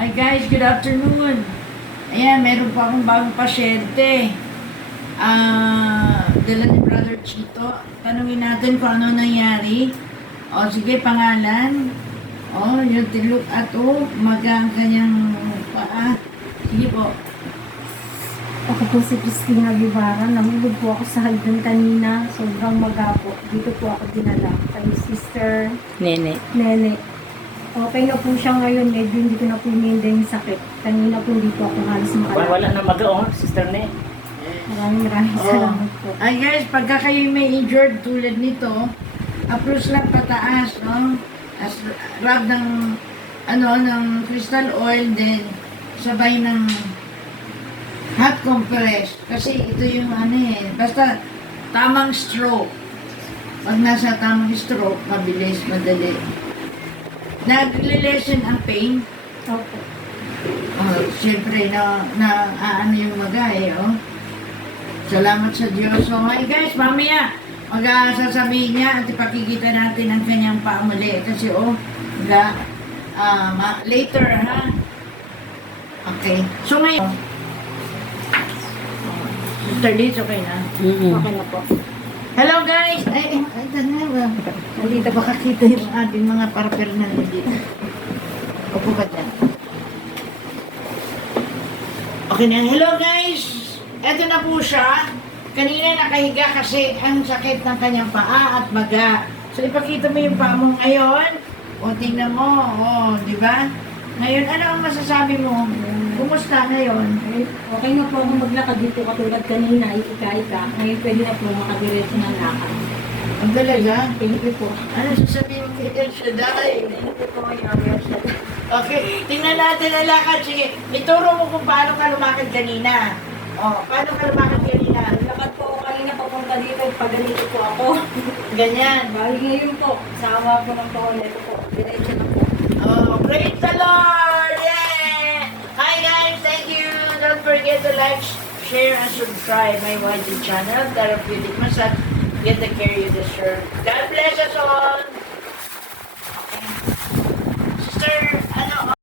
Hi guys, good afternoon. Ayan, meron pa akong bagong pasyente. Dala ni Brother Chito. Tanungin natin kung ano nangyari. O, sige, pangalan. O, yung tilok at maga ang kanyang paa. Sige po. Ako po si Christina Guevara. Nahulog po ako sa hagdan kanina. Sobrang maga po. Dito po ako dinala kay Sister Nene. Nene. Okay na po siya ngayon. Medyo hindi ko na po ininda yung sakit. Kanina po hindi po ako halos makalala. Wala na magaong, sister ne. Maraming salamat po. Ay guys, pagka kayo may injured tulad nito, approach lang pataas, no? As rub ng ng crystal oil, then sabay ng hot compress. Kasi ito yung basta tamang stroke. Pag nasa tamang stroke, mabilis, madali. Nag-lessen ang pain. Opo. Siyempre, yung maga oh. Salamat sa Diyos. So, hi guys, mamaya, sasabihin niya at ipakikita natin ang kanyang paa muli. Kasi, later, ha? Okay. So, ngayon, Sister Liz, okay na? Okay na po. Hello guys! Ay, tanawa. Hindi na makakita yung ating mga paraphernalia dito. Upo ka dyan. Okay na. Hello guys! Eto na po siya. Kanina nakahiga kasi ang sakit ng kanyang paa at maga. So ipakita mo yung paa mo ngayon. O tingnan mo. O, di ba? Ngayon, ano ang masasabi mo? Kumusta ngayon? Okay na po ako maglakad dito katulad kanina. Ika-ika. Ngayon pwede na po makadiretso ng lakad. Ang talaga? Thank you po. Ano sasabihin mo kay El Shaddai? Thank you po yung Okay, tingnan natin ang lakad. Sige, ituro mo kung paano ka lumakad kanina. O, paano ka lumakad kanina? Lakad po ako kanina papunta dito. Pag-ganito po ako. Ganyan. Bali ngayon po. Sama po ng toilet ito po. Diretso na po. Oh, praise the Lord! Yeah! Hi guys, thank you. Don't forget to like, share, and subscribe my YT channel, Therapeutic Massage. Get the care you deserve. God bless us all!